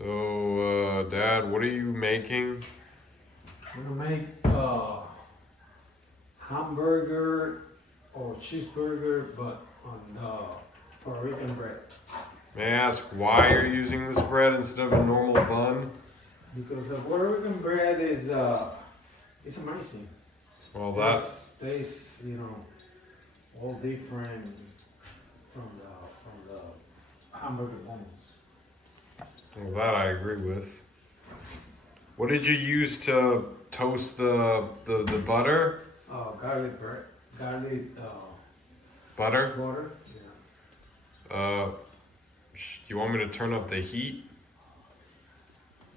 So, Dad, what are you making? I'm gonna make hamburger or cheeseburger, but on Puerto Rican bread. May I ask why you're using this bread instead of a normal bun? Because the Puerto Rican bread is it's amazing. Well, Tastes, all different from the hamburger buns. that I agree with. What did you use to toast the butter? Garlic bread, garlic Butter? butter. Yeah. Do you want me to turn up the heat?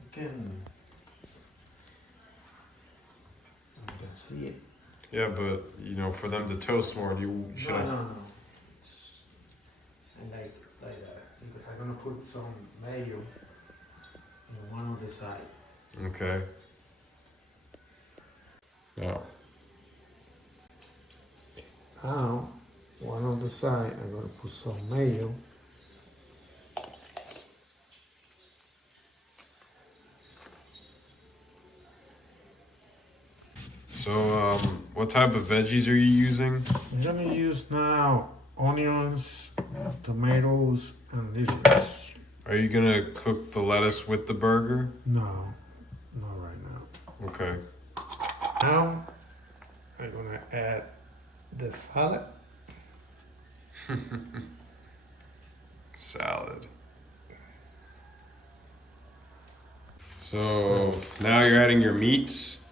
You can see it. Yeah, but for them to toast more, you should. No. And like that because I'm gonna put some mayo in one of the side. Okay. Now, Now, one on the side, I'm gonna put some mayo. so what type of veggies are you using? I'm gonna use now onions, tomatoes, and lettuce. Are you gonna cook the lettuce with the burger? No, not right now. Okay. Now, I'm gonna add the salad. Salad. So now you're adding your meats.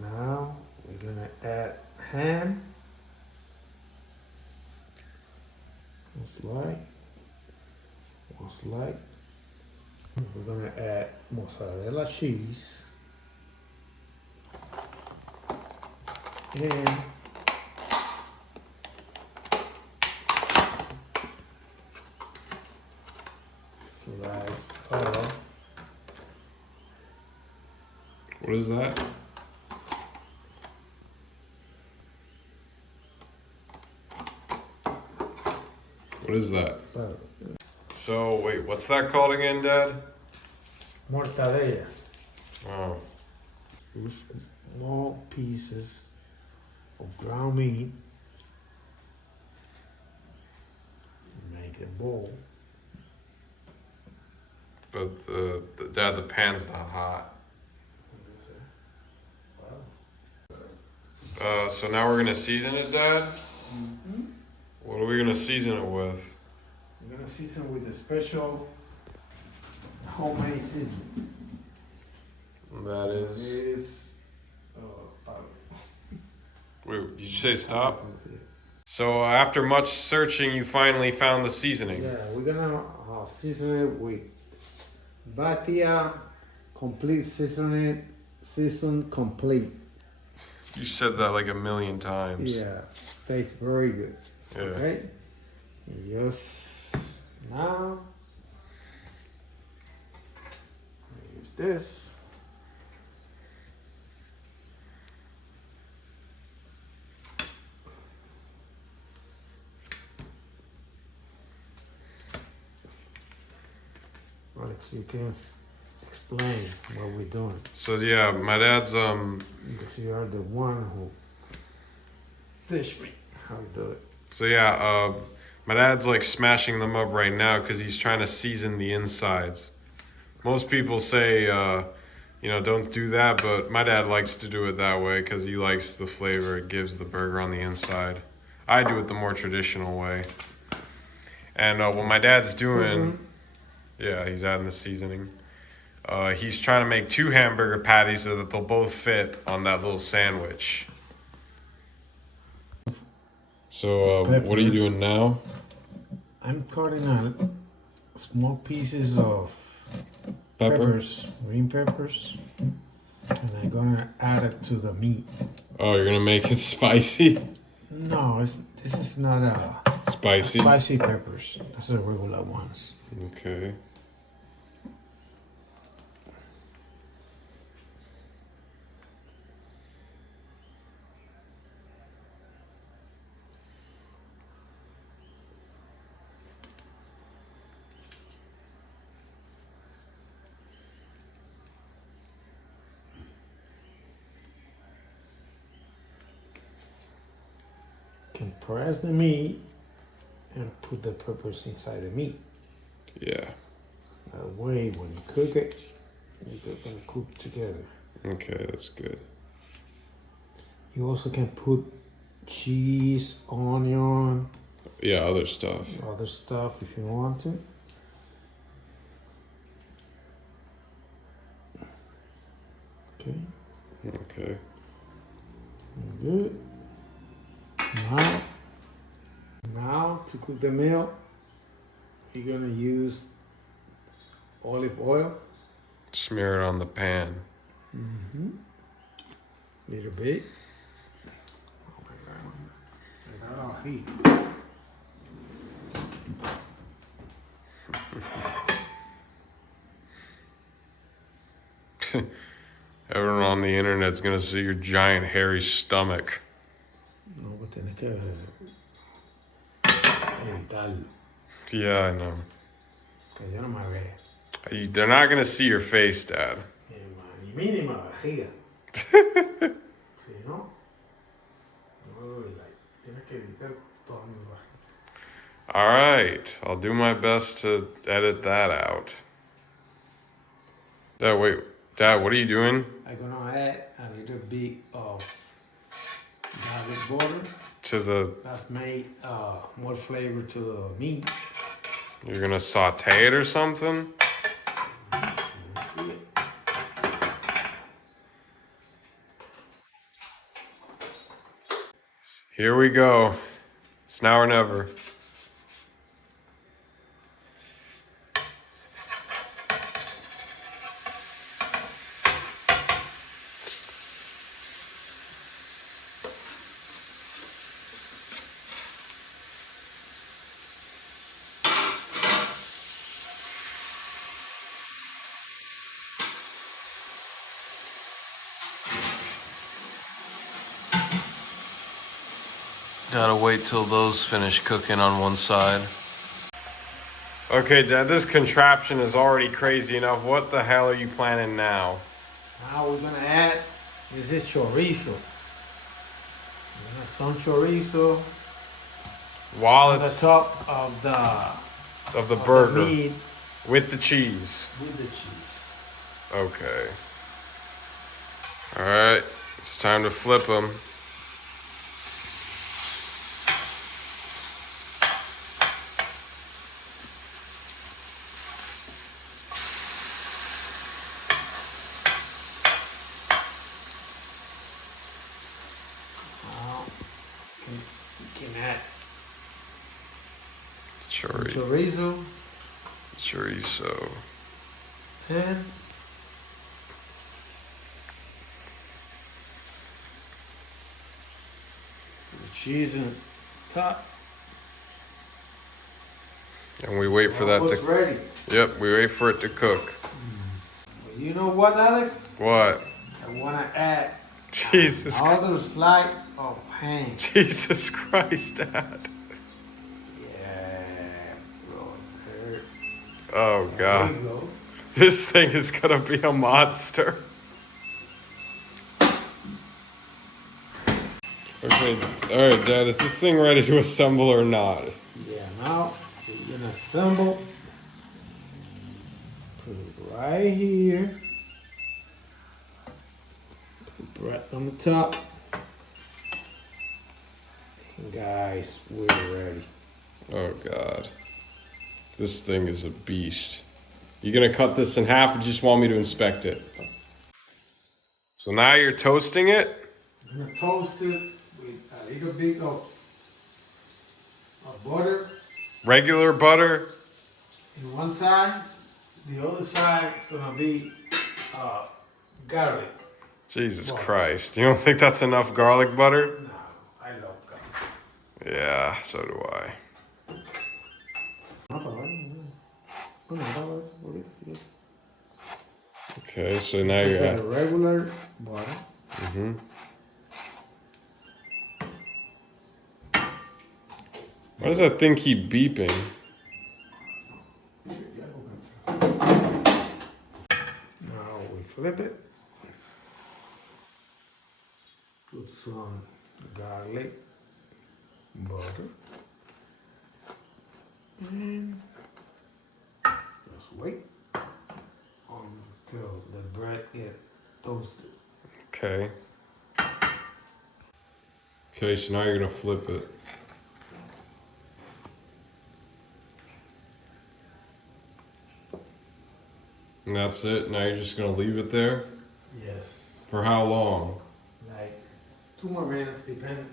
Now, we're gonna add ham. One slide. We're gonna add mozzarella cheese. And slice of What is that? What is that? butter. So wait, what's that called again, Dad? Mortadella. Oh, Two small pieces of ground meat. Make a bowl. but Dad, the pan's not hot. So now we're gonna season it, Dad. What are we gonna season it with? We're gonna season with a special homemade seasoning. That It is. is Wait, did you say stop? So after much searching, you finally found the seasoning. Yeah, we're gonna season it with Batia complete seasoning, season complete. You said that like a million times. Yeah, tastes very good. Yeah. Okay, just now use this. Alex, you can explain what we're doing So yeah, my dad's because you are the one who teach me how to do it. So yeah, my dad's like smashing them up right now because he's trying to season the insides. Most people say, don't do that, but my dad likes to do it that way because he likes the flavor it gives the burger on the inside. I do it the more traditional way. And what my dad's doing, yeah, he's adding the seasoning. He's trying to make 2 hamburger patties so that they'll both fit on that little sandwich. So what are you doing now? I'm cutting out small pieces of Pepper? peppers, green peppers, and I'm gonna add it to the meat. Oh, you're gonna make it spicy? No, this is not Spicy? spicy peppers. That's the regular ones. Okay. can press the meat and put the peppers inside the meat. Yeah. That way, when you cook it, you can cook together. Okay, that's good. You also can put cheese, onion, Yeah, other stuff. other stuff if you want to. Okay, Okay. good. Now to cook the meal, you're gonna use olive oil. Smear it on the pan. Little bit. Oh my God. I got all heat. Everyone on the internet's gonna see your giant hairy stomach. No, but tenés que editarlo, Yeah, I know. que yo no me vea. They're not gonna see your face, Dad. Y mínima vejiga. Si no, no like, tienes que editar toda mi vejiga. All right, I'll do my best to edit that out. Dad, wait, Dad, what are you doing? I'm gonna add a little bit of garlic butter. To the, That's made more flavor to the meat. you're gonna saute it or something? You see it? Here we go. It's now or never. Gotta wait till those finish cooking on one side. Okay, Dad, this contraption is already crazy enough. What the hell are you planning now? Now we're gonna add, this is chorizo. We're gonna some chorizo While on the it's top of the of burger the meat with the cheese. with the cheese. Okay. All right, it's time to flip them. Now you can add Chorizo. chorizo Chorizo. and the cheese in top. And we wait for that Almost to. ready. Yep, we wait for it to cook. Well, you know what, Alex? What? I wanna add Jesus. another slide of ham. Jesus Christ, Dad. Yeah, bro. There Oh we God. go. This thing is gonna be a monster. Okay, alright, Dad, is this thing ready to assemble or not? Yeah, now we're gonna assemble. Put it right here. Put bread on the top. And guys, we're ready. Oh God. This thing is a beast. You gonna cut this in half or do you just want me to inspect it? So now you're toasting it? I'm gonna toast it with a little bit of butter Regular butter? in one side. The other side is gonna be garlic. Jesus Well- Christ. You don't think that's enough garlic butter? No, I love garlic. Yeah, so do I. Okay, so now you're Got at. a regular butter. Mm-hmm. Why does that thing keep beeping? Now we flip it. Put some garlic. butter. And just wait until the bread gets toasted. Okay. Okay, so now you're gonna flip it. And that's it. Now you're just gonna leave it there? Yes. For how long? Like 2 more minutes, depend,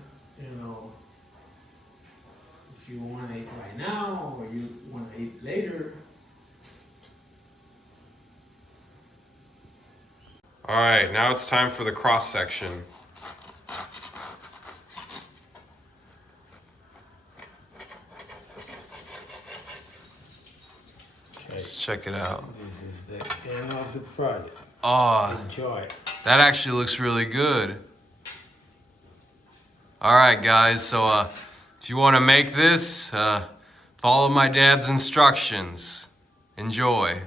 if you want to eat right now or you want to eat later. Alright, now it's time for the cross section. Let's check it out. This is the end of the project. Oh, Enjoy. that actually looks really good. Alright guys, so if you want to make this, follow my dad's instructions. Enjoy.